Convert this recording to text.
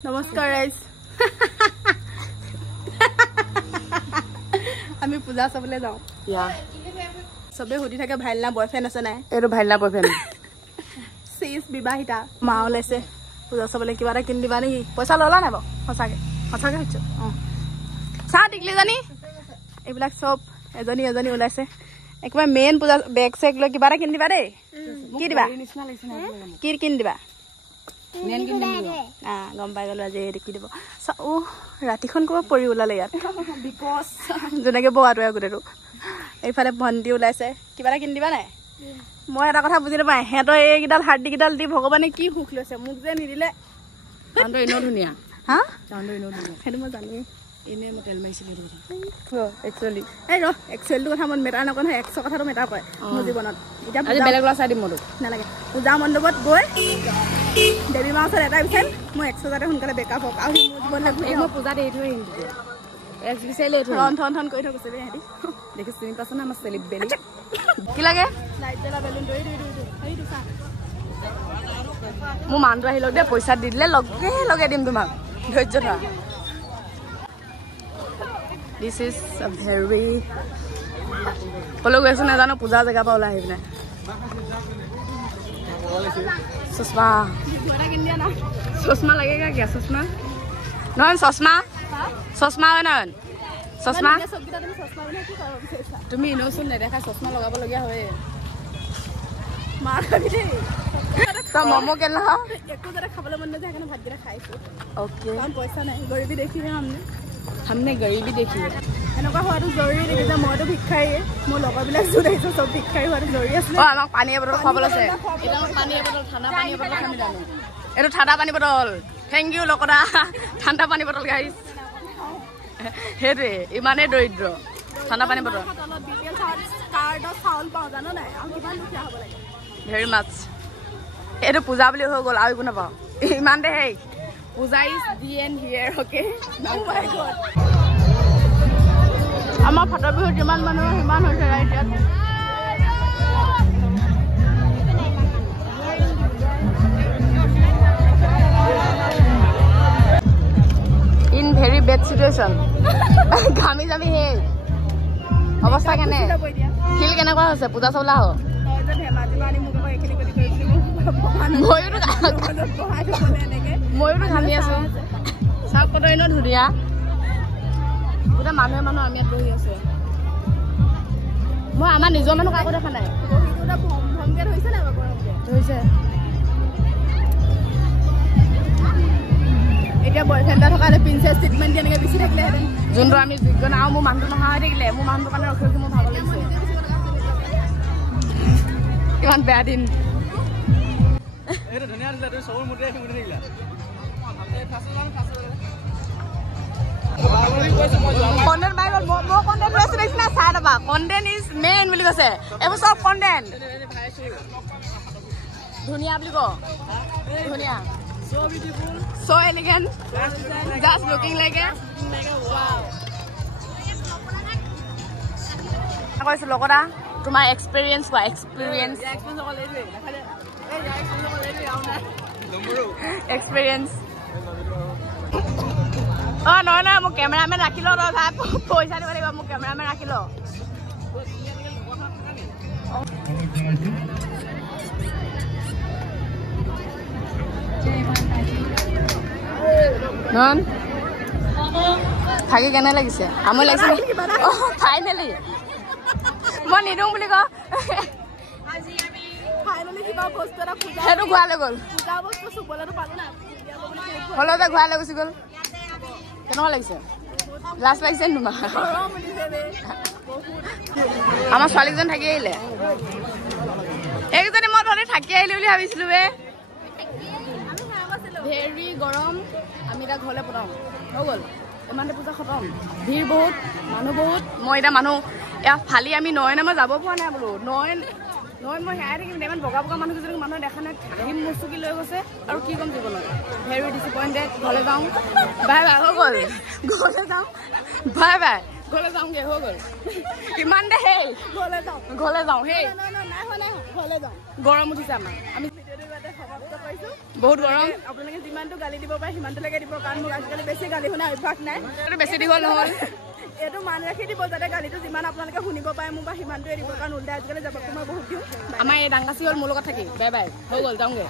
नमस्कार गाइस আমি পূজা চাবলৈ যাওঁ সবে সুধি থাকে ভাইলনা বয়ফ্ৰেণ্ড আছে নাই এইটো ভাইলনা বয়ফ্ৰেণ্ড চিজ বিবাহিতা মা ওলাইছে পূজা চাবলৈ কিবা এটা কিনি দিবা নেকি পইচা ললা নাই বাৰু সঁচাকে সঁচাকে হৈছে চাহ টিকলি জানি এইবিলাক চব এজনী এজনী ওলাইছে একেবাৰে মেইন পূজা বেগ চেগ লৈ কিবা এটা কিনি দিবা দেই কি দিবা কি কিনি দিবা গম পাই গলো আজি কি দিব ৰাতিখন ক'ৰবাত পৰি ওলালে ইয়াত যেনেকে বগাটোৱে গোটেইটো এইফালে ভণ্টি ওলাইছে কিবা এটা কিনি দিবা নাই মই এটা কথা বুজি নাপাওঁ সিহঁতৰ এইকেইডাল হাৰ্ডিকেইডাল দি ভগৱানে কি সুখ লৈছে মোক যে নিদিলে এনেও ধুনীয়া হা এনেও ধুনীয়া সেইটো মই জানোৱেই এনেই মই তেল মাৰিছিলোঁ একচুৱেলি এই একচুৱেলিটো কথা মই মেটাৰ নকয় নহয় 100 কথাটো মেটাৰ কৰে মোৰ জীৱনত এতিয়া আজি বেলেগ ল'ৰা চাই দিম মই নালাগে পূজা মণ্ডপত গৈ দেৱী মাৰ ওচৰত এটা বিচাৰিম মই 100 যাতে সোনকালে বেকআপ হওক আৰু মোৰ জীৱনলৈ মই পূজাত এৰি থৈ আহিম ৰন থন থন কৰি থৈ গৈছে সিহঁতি দেখি চিনি পাইছ না আমাৰ চেলিব বেলি কি লাগে লাইট জ্বলা বেলুন দৈ মোৰ মানুহটো আহি লওক দে পইচা দি দিলে লগে লগে দিম তোমাক ধৈৰ্য ধৰা দিছ ইজ আ ভেৰি ক'লৈ গৈ আছো নাজানো পূজা জেগাৰ পৰা ওলাই আহি পিনে চশমা চশমা লাগেগা কিয় চশমা নহয় চশমা চশমা হয় নহয় চশমা তুমি এনেওচোন নেদেখা চশমা লগাবলগীয়া হয়ে তই ম'ম' কেনে খাওঁ একো যাতে খাবলৈ মন নাযায় সেইকাৰণে ভাতকেইটা খাইছো অ'কে পইচা নাই গৰীবী দেখিহে हमने गरीबी देखी है এনেকুৱা হোৱাটো জৰুৰী নেকি যে মইতো ভিক্ষাৰীয়ে মোৰ লগৰবিলাক য'ত আহিছে চব ভিক্ষাৰী হোৱাটো জৰুৰী আছিলে আমাক পানী বটল খাবলৈ আছে এটা পানী বটল ঠাণ্ডা পানী বটল খামি জানো এইটো ঠাণ্ডা পানী বটল থেংক ইউ লগৰা ঠাণ্ডা পানী বটল গাইছ সেইটোৱে ইমানেই দৰিদ্ৰ ঠাণ্ডা পানী বটল ভেৰি মাছ এইটো পূজা বুলি হৈ গ'ল আৰু একো নাপাওঁ ইমানতে সেই পূজা is the end here okay আমাৰ ফাটৰ বিহুত যিমান মানুহ সিমান হৈছে ৰাইট ইয়াত ইন ভেৰি বেড চিটুৱেশ্যন ঘামি জামি সেই অৱস্থা কেনে ফিল কেনেকুৱা হৈছে পূজা চাবলৈ আহ ময়ো ঘামি আছো চাওক কত এনেও ধুনীয়া গোটেই মানুহে মানুহ আমি ইয়াত বহি আছে মই আমাৰ নিজৰ মানুহ কাকো দেখা নাই ধৰিছে এতিয়া বয়ফ্ৰেণ্ড থকা প্ৰিন্সেছ ট্ৰিটমেণ্ট কেনেকৈ বেছি থাকিলেহেঁতেন যোনটো আমি যোগ্য নাই আৰু মোৰ মানুহটো নহা হৈ থাকিলে মোৰ মানুহটোৰ কাৰণে ৰখি ৰখি মোৰ ভাগৰ লাগিছে কিমান বেয়া দিন কণ্টেণ্ট পাই গ'ল মই কণ্টেণ্ট লৈছো দেখিছে না চাই ল'বা কণ্টেণ্ট ইজ মেইন বুলি কৈছে এইবোৰ চব কণ্টেণ্ট ধুনীয়া বুলি ক ধুনীয়া so elegant just looking like a wow কৈছো লগৰা তোমাৰ এক্সপেৰিয়েন্স কোৱা এক্সপেৰিয়েন্স এক্সপেৰিয়েন্স নহয় নহয় মোক কেমেৰামেন ৰাখি ল তই ভাই পইচা দিব লাগিব মোক কেমেৰামেন ৰাখি ল নন থাকি কেনে লাগিছে আমনি লাগিছে ফাইনেলি মই নিদিওঁ বুলি ক সেইটো ঘূৰাই লৈ গ'ল হ'লেও যে ঘূৰাই লৈ গুচি গ'ল কেনেকুৱা লাগিছে লাজ লাগিছে নি তোমাৰ আমাৰ ছোৱালীকেইজন থাকি আহিলে এইকেইজনী মই ধৰি থাকি আহিলো বুলি ভাবিছিলো বে ভেৰি গৰম আমি এতিয়া ঘৰলৈ পঠাওঁ হৈ গ'ল ইমানতে পূজা খতম ভিৰ বহুত মানুহ বহুত মই এতিয়া মানুহ ইয়াত ফালি আমি নয়নে মই যাব পৰা নাই বোলো নয়ন মই সেয়াই থাকিম ইমান বগা বগা মানুহ কেইজনী মানুহে দেখা নাই আহিম মুচুকি লৈ গৈছে আৰু কি ক'ম জীৱনত ভেৰি ডিচএপইণ্টেড ঘৰলৈ যাওঁ বাই বাই হৈ গ'ল ঘৰলৈ যাওঁ বাই বাই ঘৰলৈ যাওঁগে হৈ গ'ল কিমান দে হেই ঘৰলৈ যাওঁ হেই গৰম উঠিছে আমাৰ আমি সমাপ্ত কৰিছোঁ বহুত গৰম আপোনালোকে যিমানটো গালি দিব পাৰে সিমানটোলৈকে দিব কাৰণ মোক আজিকালি বেছি গালি শুনা অভ্যাস নাই বেছি দীঘল নহ'ল এইটো মান ৰাখি দিব যাতে গালিটো যিমান আপোনালোকে শুনিব পাৰে মোক বা সিমানটোৱে দিব কাৰণ ওলটাই আজিকালি যাব মই বহুত দিওঁ আমাৰ এই ডাংগাচি হ'ল মোৰ লগত থাকি বাই বাই হৈ গ'ল যাওঁগে